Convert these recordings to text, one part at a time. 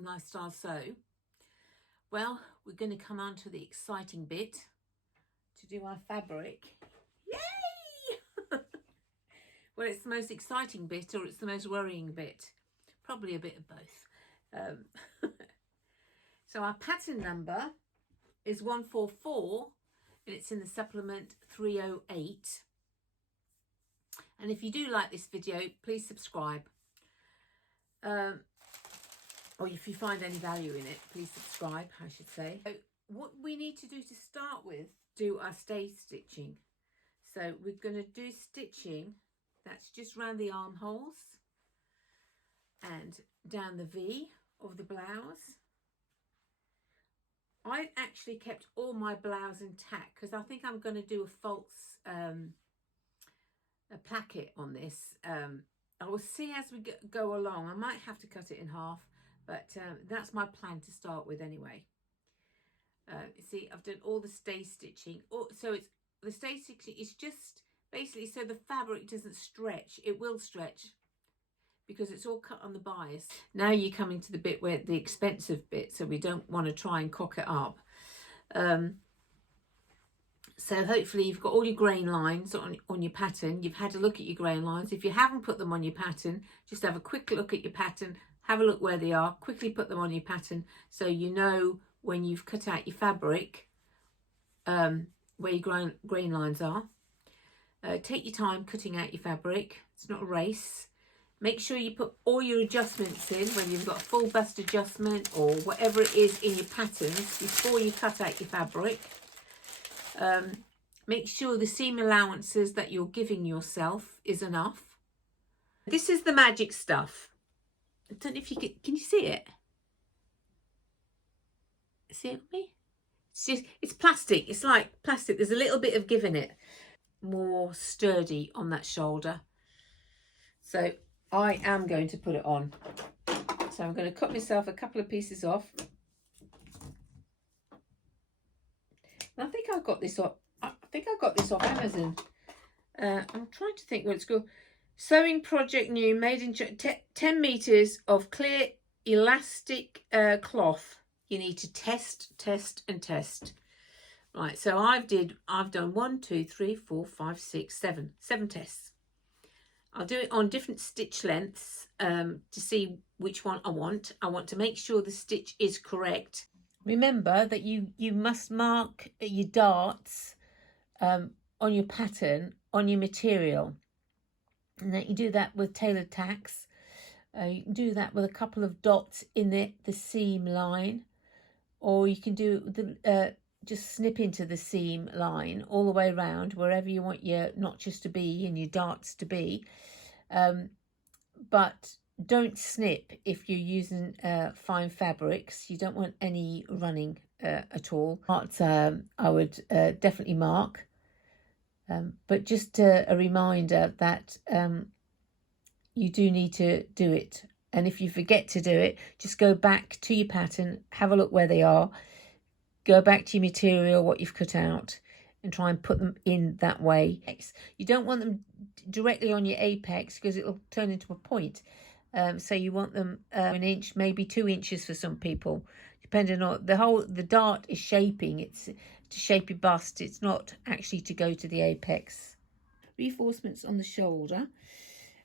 from Lifestyle Sew. Well, we're going to come on to the exciting bit to do our fabric. Yay! Well, it's the most exciting bit or it's the most worrying bit. Probably a bit of both. So our pattern number is 144 and it's in the supplement 308. And if you do like this video, please subscribe. Or if you find any value in it, please subscribe, I should say. So what we need to do to start with, do our stay stitching. So we're going to do stitching, that's just around the armholes and down the V of the blouse. I actually kept all my blouse intact because I think I'm going to do a false a placket on this. I will see as we go along. I might have to cut it in half, but that's my plan to start with anyway. See, I've done all the stay stitching. So it's the stay stitching is just basically so the fabric doesn't stretch. It will stretch because it's all cut on the bias. Now you're coming to the bit where the expensive bit, so we don't want to try and cock it up. So hopefully you've got all your grain lines on your pattern. You've had a look at your grain lines. If you haven't put them on your pattern, just have a quick look at your pattern, have a look where they are, quickly put them on your pattern so you know when you've cut out your fabric where your grain lines are. Take your time cutting out your fabric. It's not a race. Make sure you put all your adjustments in, whether you've got a full bust adjustment or whatever it is in your patterns before you cut out your fabric. Make sure the seam allowances that you're giving yourself is enough. This is the magic stuff. I don't know if you can you see it? See it with me? It's plastic. It's like plastic. There's a little bit of give in it. More sturdy on that shoulder. So I am going to put it on. So I'm going to cut myself a couple of pieces off. And I think I got this off. I think I got this off Amazon. I'm trying to think what it's called. Sewing Project New, made in 10 meters of clear elastic cloth. You need to test, test, and test. Right. So I've done 1, 2, 3, 4, 5, 6, 7 tests. I'll do it on different stitch lengths to see which one I want. I want to make sure the stitch is correct. Remember that you must mark your darts on your pattern, on your material. And that you do that with tailored tacks. You can do that with a couple of dots in the seam line. Or you can do just snip into the seam line all the way around, wherever you want your notches to be and your darts to be. But don't snip if you're using fine fabrics. You don't want any running at all. I would definitely mark. But just a reminder that you do need to do it. And if you forget to do it, just go back to your pattern, have a look where they are, go back to your material, what you've cut out, and try and put them in that way. You don't want them directly on your apex because it'll turn into a point. So you want them 1 inch, maybe 2 inches for some people, depending on the dart is shaping. It's to shape your bust. It's not actually to go to the apex. Reinforcements on the shoulder.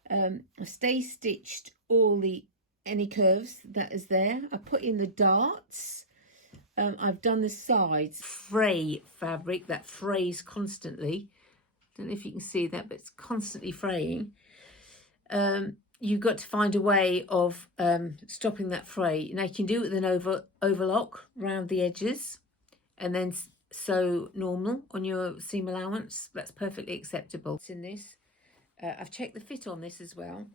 I stay stitched any curves that is there. I put in the darts. I've done the sides. Fray fabric that frays constantly. Don't know if you can see that, but it's constantly fraying. You've got to find a way of stopping that fray. Now you can do it with an overlock around the edges and then sew normal on your seam allowance. That's perfectly acceptable. It's in this. I've checked the fit on this as well.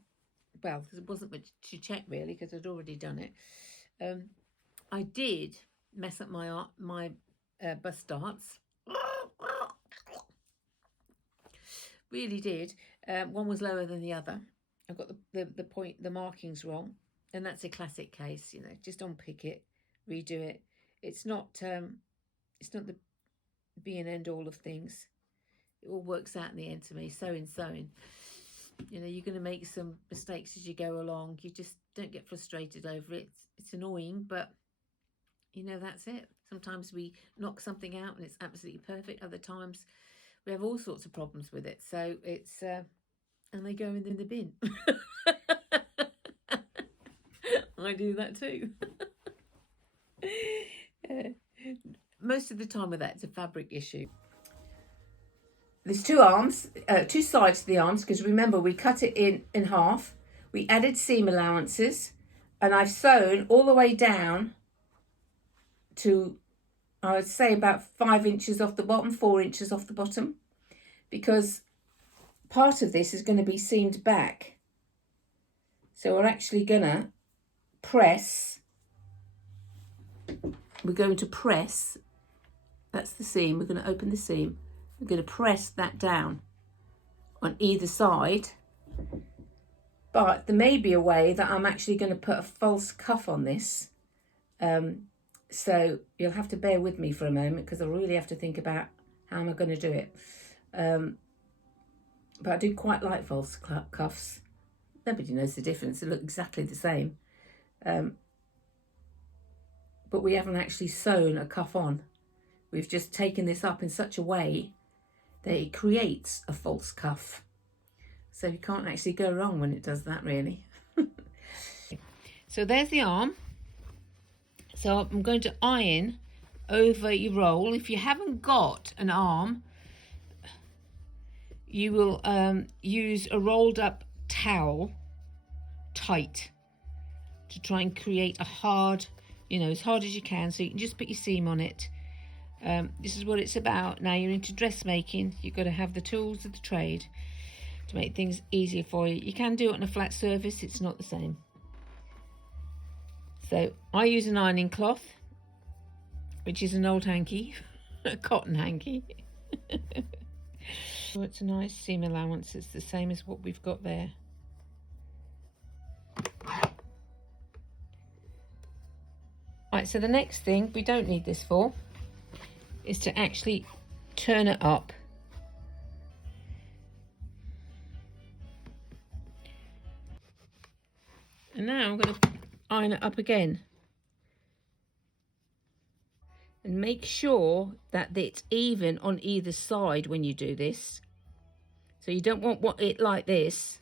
Well, there wasn't much to check really because I'd already done it. I did mess up my bust darts. Really did. One was lower than the other. I've got the markings wrong, and that's a classic case. You know, just unpick it, redo it. It's not the be and end all of things. It all works out in the end to me. Sewing. You know, you're going to make some mistakes as you go along. You just don't get frustrated over it. It's annoying, but you know, that's it. Sometimes we knock something out and it's absolutely perfect. Other times we have all sorts of problems with it. So it's, and they go in the bin. I do that too. Most of the time with that, it's a fabric issue. There's two arms, two sides to the arms, because remember we cut it in half. We added seam allowances, and I've sewn all the way down to, I would say, about 5 inches off the bottom, 4 inches off the bottom, because part of this is going to be seamed back. So we're actually going to press, that's the seam, we're going to open the seam, we're going to press that down on either side. But there may be a way that I'm actually going to put a false cuff on this. So you'll have to bear with me for a moment, because I really have to think about how am I going to do it. But I do quite like false cuffs. Nobody knows the difference. They look exactly the same. But we haven't actually sewn a cuff on. We've just taken this up in such a way that it creates a false cuff. So you can't actually go wrong when it does that, really. So there's the arm. So I'm going to iron over your roll. If you haven't got an arm, you will use a rolled up towel tight to try and create a hard, you know, as hard as you can, so you can just put your seam on it. This is what it's about. Now you're into dressmaking, you've got to have the tools of the trade to make things easier for you. You can do it on a flat surface, it's not the same. So I use an ironing cloth, which is an old hanky, a cotton hanky. So it's a nice seam allowance, it's the same as what we've got there. Right, so the next thing we don't need this for is to actually turn it up. And now I'm going to iron it up again. And make sure that it's even on either side when you do this. So you don't want it like this.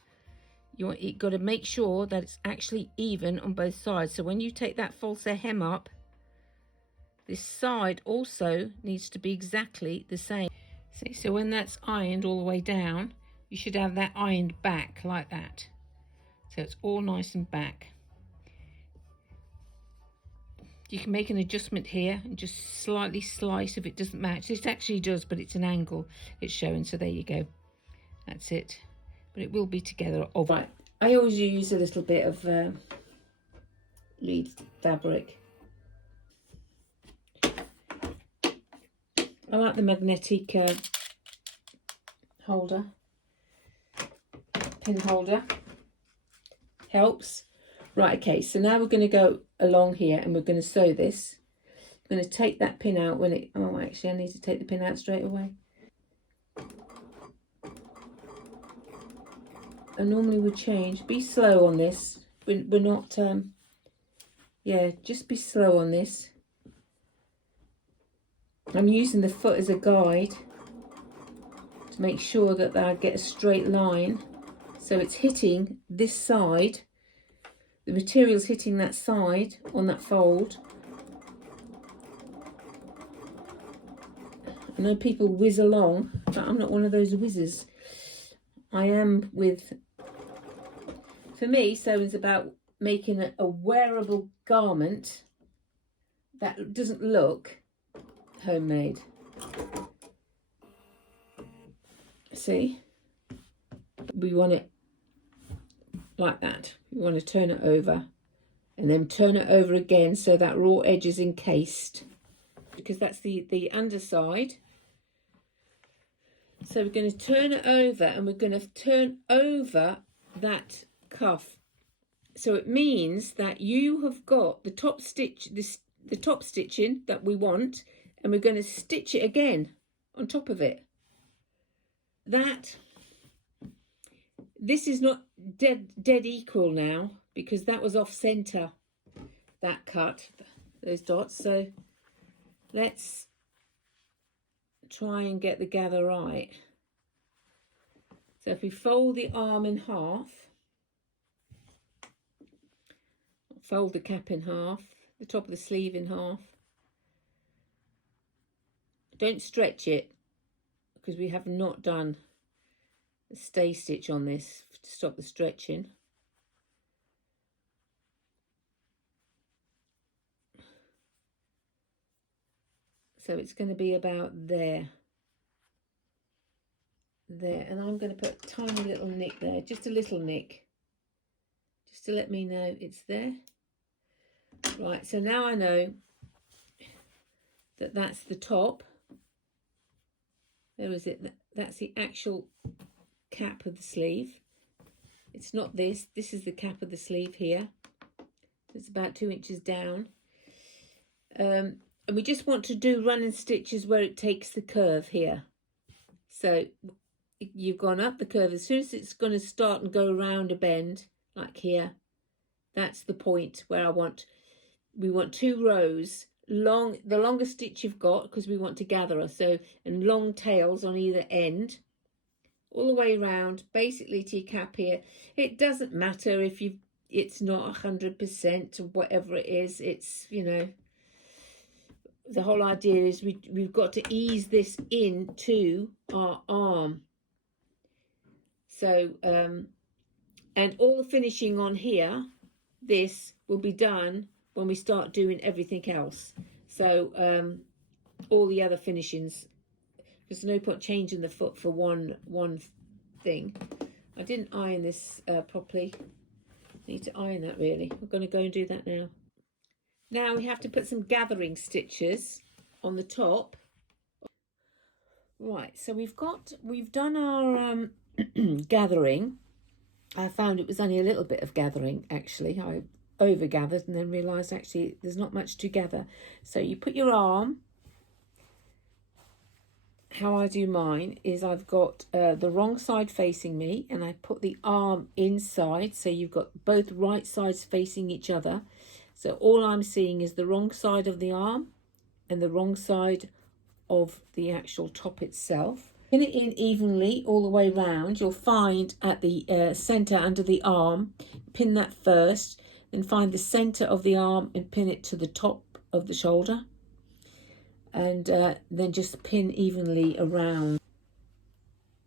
You've got to make sure that it's actually even on both sides. So when you take that false hem up, this side also needs to be exactly the same. See, so when that's ironed all the way down, you should have that ironed back like that. So it's all nice and back. You can make an adjustment here and just slightly slice if it doesn't match. This actually does, but it's an angle it's showing, so there you go. That's it. But it will be together. Right. I always use a little bit of lead fabric. I like the magnetic holder, pin holder. Helps. Right, okay, so now we're going to go along here and we're going to sew this. I'm going to take that pin out when it... Oh, actually, I need to take the pin out straight away. I normally would change. Be slow on this. We're not... yeah, just be slow on this. I'm using the foot as a guide to make sure that I get a straight line. So it's hitting this side. The material's hitting that side on that fold. I know people whiz along, but I'm not one of those whizzes. I am with... For me, sewing's about making a wearable garment that doesn't look homemade. See? We want it like that. We want to turn it over and then turn it over again so that raw edge is encased, because that's the underside. So we're going to turn it over and we're going to turn over that cuff. So it means that you have got the top stitch, the top stitching that we want, and we're going to stitch it again on top of it. That This is not dead equal now, because that was off center, that cut, those dots. So let's try and get the gather right. So if we fold the arm in half, fold the cap in half, the top of the sleeve in half. Don't stretch it, because we have not done the stay stitch on this to stop the stretching. So it's going to be about there, and I'm going to put a tiny little nick there, just a little nick, just to let me know it's there. Right, so now I know that that's the top. There is it. That's the actual cap of the sleeve. It's not this. This is the cap of the sleeve here. It's about 2 inches down. And we just want to do running stitches where it takes the curve here. So you've gone up the curve. As soon as it's going to start and go around a bend, like here, that's the point where we want 2 rows long, the longest stitch you've got, because we want to gather her. So, and long tails on either end, all the way around, basically to your cap here. It doesn't matter if it's not 100% or whatever it is. It's, you know, the whole idea is we've got to ease this into our arm. So, and all the finishing on here, this will be done when we start doing everything else. So all the other finishings, there's no point changing the foot for one thing. I didn't iron this properly. Need to iron that really. We're going to go and do that now. Now we have to put some gathering stitches on the top. Right, so we've done our gathering. I found it was only a little bit of gathering actually. I over gathered and then realized actually there's not much to gather. So you put your arm, how I do mine is I've got the wrong side facing me, and I put the arm inside, so you've got both right sides facing each other. So all I'm seeing is the wrong side of the arm and the wrong side of the actual top itself. Pin it in evenly all the way round. You'll find at the center under the arm, pin that first, then find the center of the arm and pin it to the top of the shoulder, and then just pin evenly around.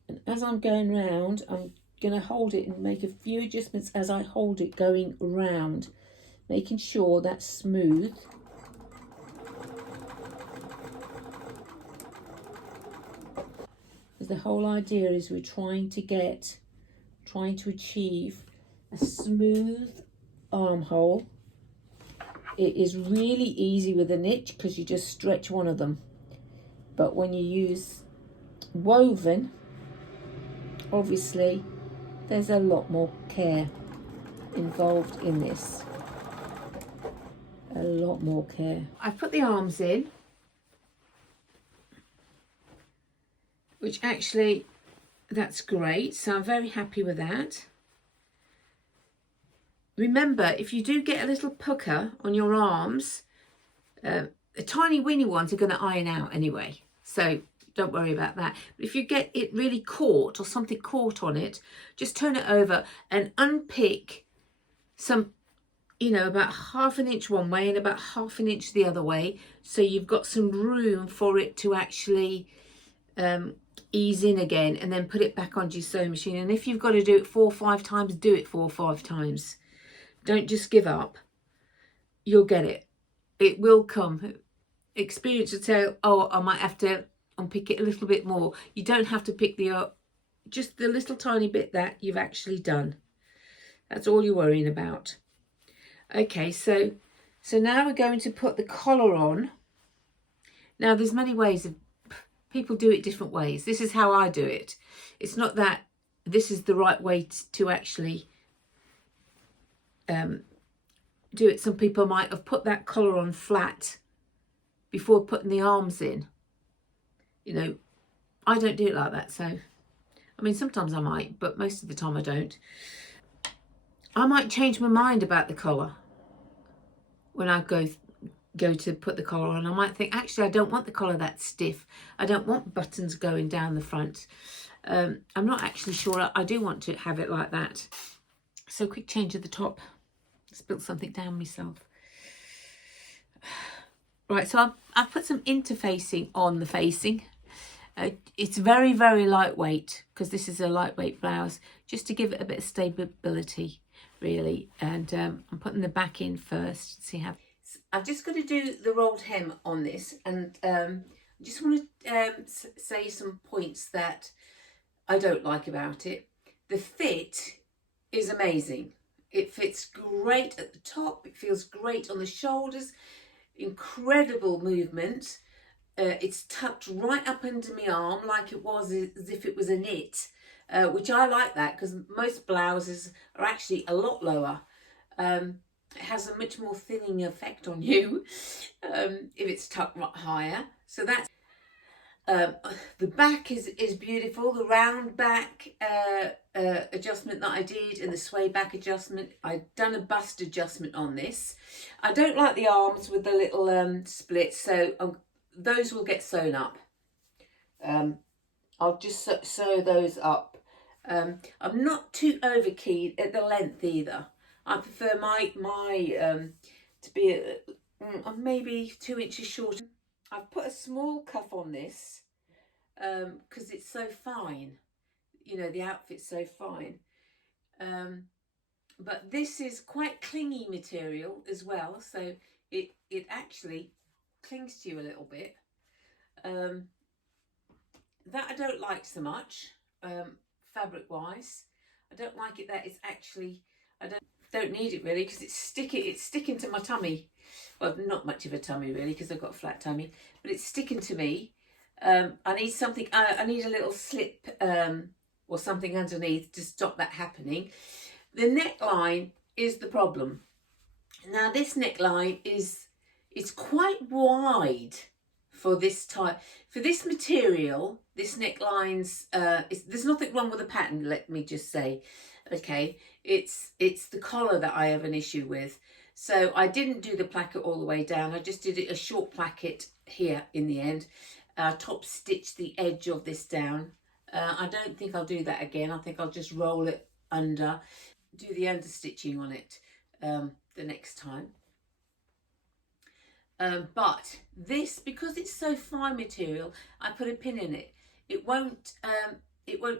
And as I'm going round, I'm going to hold it and make a few adjustments as I hold it going round, making sure that's smooth. Because the whole idea is we're trying to achieve a smooth armhole. It is really easy with a knit because you just stretch one of them, but when you use woven, obviously there's a lot more care involved in this, a lot more care. I've put the arms in, which actually that's great, so I'm very happy with that. Remember, if you do get a little pucker on your arms, the tiny weeny ones are going to iron out anyway, so don't worry about that. But if you get it really caught or something caught on it, just turn it over and unpick some, you know, about 1/2 inch one way and about 1/2 inch the other way, so you've got some room for it to actually ease in again, and then put it back onto your sewing machine. And if you've got to do it 4 or 5 times, do it 4 or 5 times. Don't just give up. You'll get it. It will come. Experience will tell, oh, I might have to unpick it a little bit more. You don't have to pick just the little tiny bit that you've actually done. That's all you're worrying about. Okay, so now we're going to put the collar on. Now there's many ways of, people do it different ways. This is how I do it. It's not that this is the right way to actually do it. Some people might have put that collar on flat before putting the arms in. You know, I don't do it like that, so I mean, sometimes I might, but most of the time I don't. I might change my mind about the collar when I go to put the collar on. I might think, actually, I don't want the collar that stiff. I don't want buttons going down the front. I'm not actually sure I do want to have it like that. So quick change of the top. Spilled something down myself. Right, so I've put some interfacing on the facing. It's very, very lightweight because this is a lightweight blouse, just to give it a bit of stability, really. And I'm putting the back in first. See how I've just got to do the rolled hem on this, and I just want to say some points that I don't like about it. The fit is amazing. It fits great at the top. It feels great on the shoulders. Incredible movement. It's tucked right up under my arm like it was as if it was a knit, which I like that because most blouses are actually a lot lower. It has a much more thinning effect on you if it's tucked right higher. So that's the back is beautiful. The round back adjustment that I did and the sway back adjustment. I've done a bust adjustment on this. I don't like the arms with the little splits, so those will get sewn up. I'll just sew those up. I'm not too over keen at the length either. I prefer my to be maybe 2 inches shorter. I've put a small cuff on this because it's so fine. You know, the outfit's so fine. But this is quite clingy material as well, so it actually clings to you a little bit. That I don't like so much, fabric wise. I don't like it that it's actually, I don't need it really because it's sticking to my tummy. Well, not much of a tummy really because I've got a flat tummy, but it's sticking to me. I need something, I need a little slip or something underneath to stop that happening. The neckline is the problem. Now this neckline it's quite wide for this type, for this material. This neckline's there's nothing wrong with the pattern, let me just say. Okay, it's the collar that I have an issue with. So I didn't do the placket all the way down. I just did it a short placket here in the end. Top stitched the edge of this down. I don't think I'll do that again. I think I'll just roll it under, do the under stitching on it the next time. But this, because it's so fine material, I put a pin in it. It won't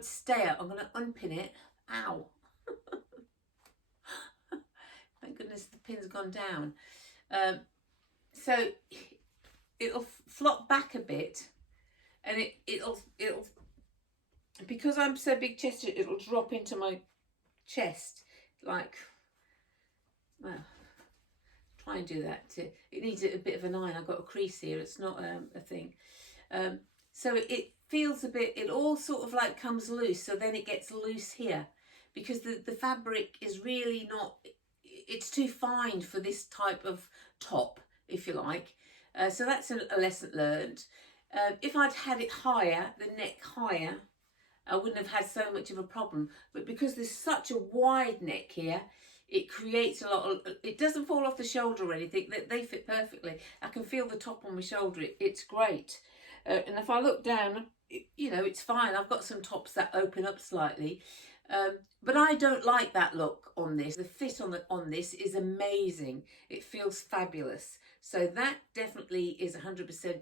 stay out. I'm going to unpin it. Ow. Thank goodness the pin's gone down. So it'll flop back a bit, and it'll because I'm so big chested, it'll drop into my chest like, well, try and do that. It needs a bit of an iron. I've got a crease here. It's not a thing. So it feels a bit, it all sort of like comes loose. So then it gets loose here because the fabric is really not, it's too fine for this type of top, if you like. So that's a lesson learned. If I'd had it higher, the neck higher, I wouldn't have had so much of a problem. But because there's such a wide neck here, it creates a lot of, it doesn't fall off the shoulder or anything. They fit perfectly. I can feel the top on my shoulder. It's great. And if I look down, you know, it's fine. I've got some tops that open up slightly. But I don't like that look on this. The fit on this is amazing. It feels fabulous. So that definitely is 100%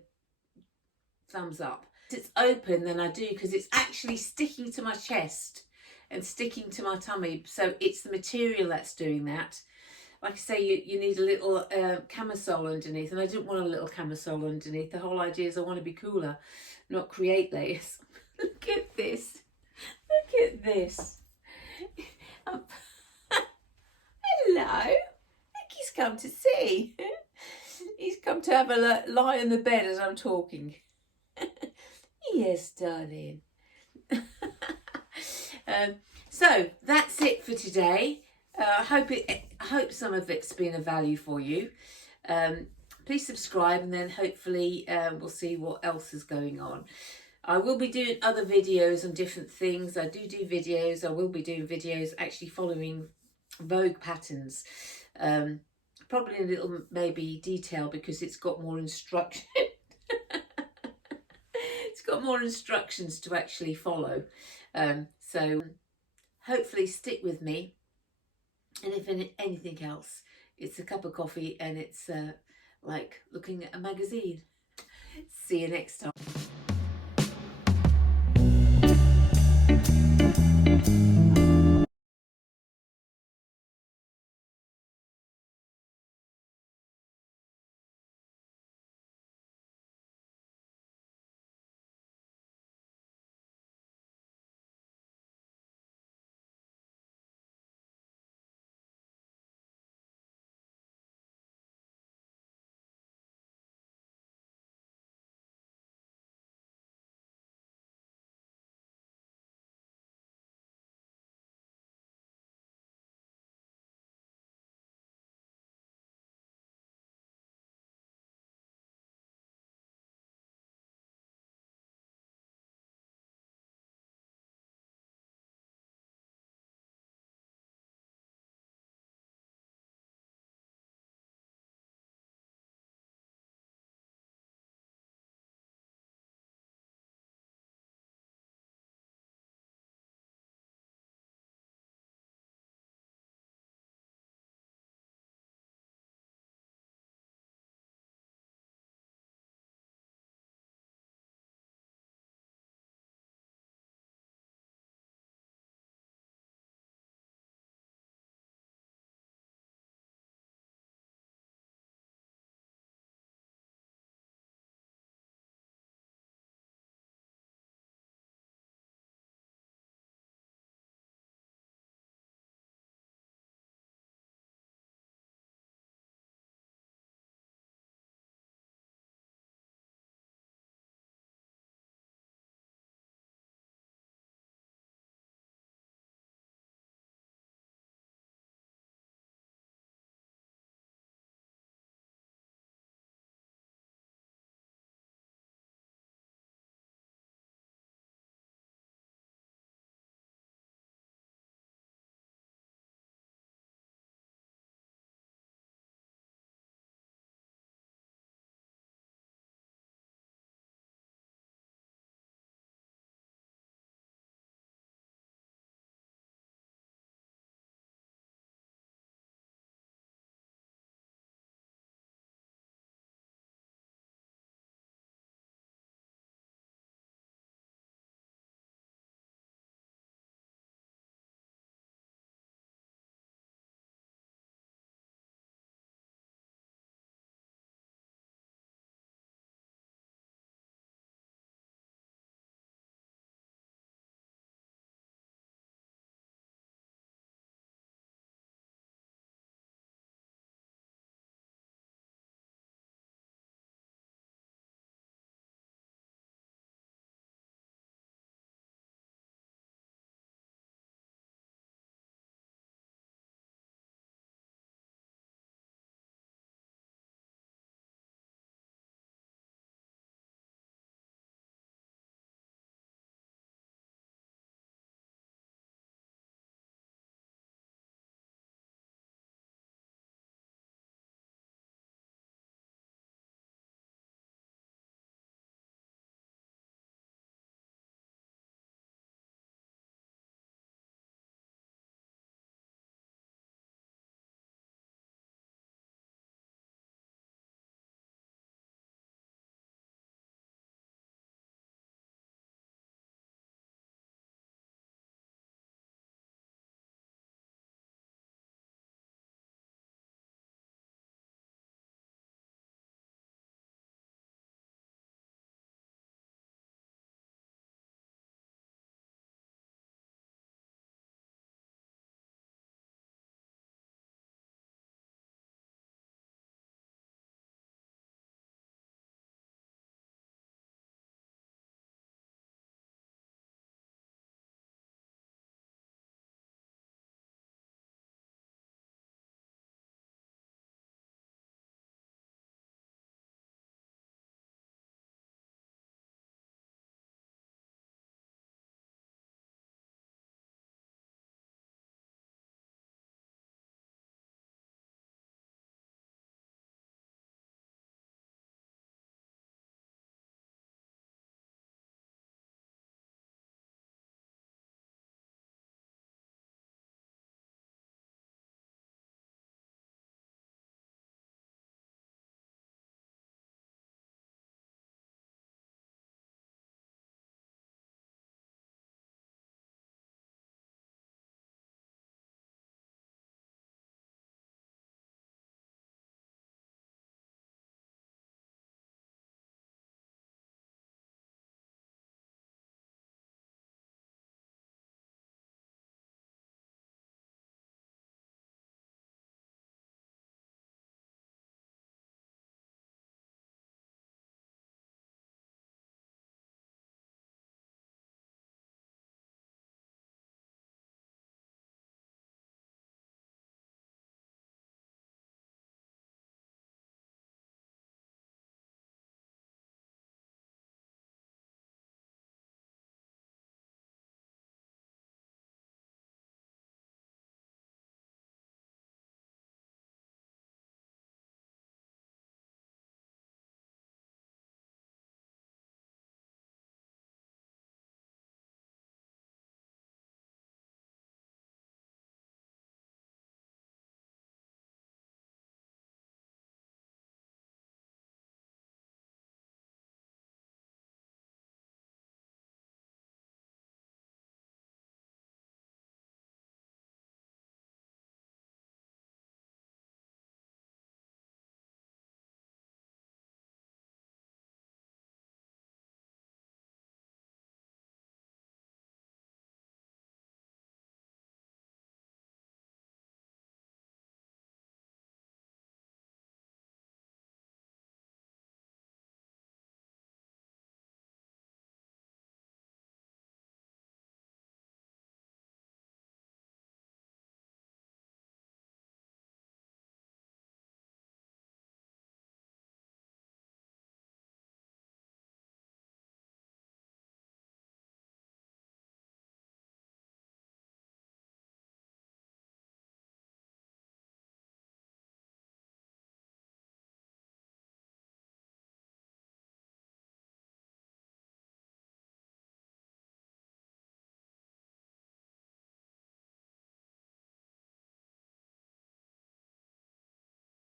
thumbs up. If it's open, then I do, because it's actually sticking to my chest and sticking to my tummy. So it's the material that's doing that. Like I say, you need a little camisole underneath, and I didn't want a little camisole underneath. The whole idea is I want to be cooler, not create this. Look at this. Look at this. Hello. He's come to see. He's come to have a lie on the bed as I'm talking. Yes, darling. So that's it for today. I hope some of it's been of value for you. Please subscribe, and then hopefully we'll see what else is going on. I will be doing other videos on different things. I do videos. I will be doing videos actually following Vogue patterns. Probably a little maybe detail because it's got more instruction. It's got more instructions to actually follow. So hopefully stick with me. And if anything else, it's a cup of coffee and it's like looking at a magazine. See you next time.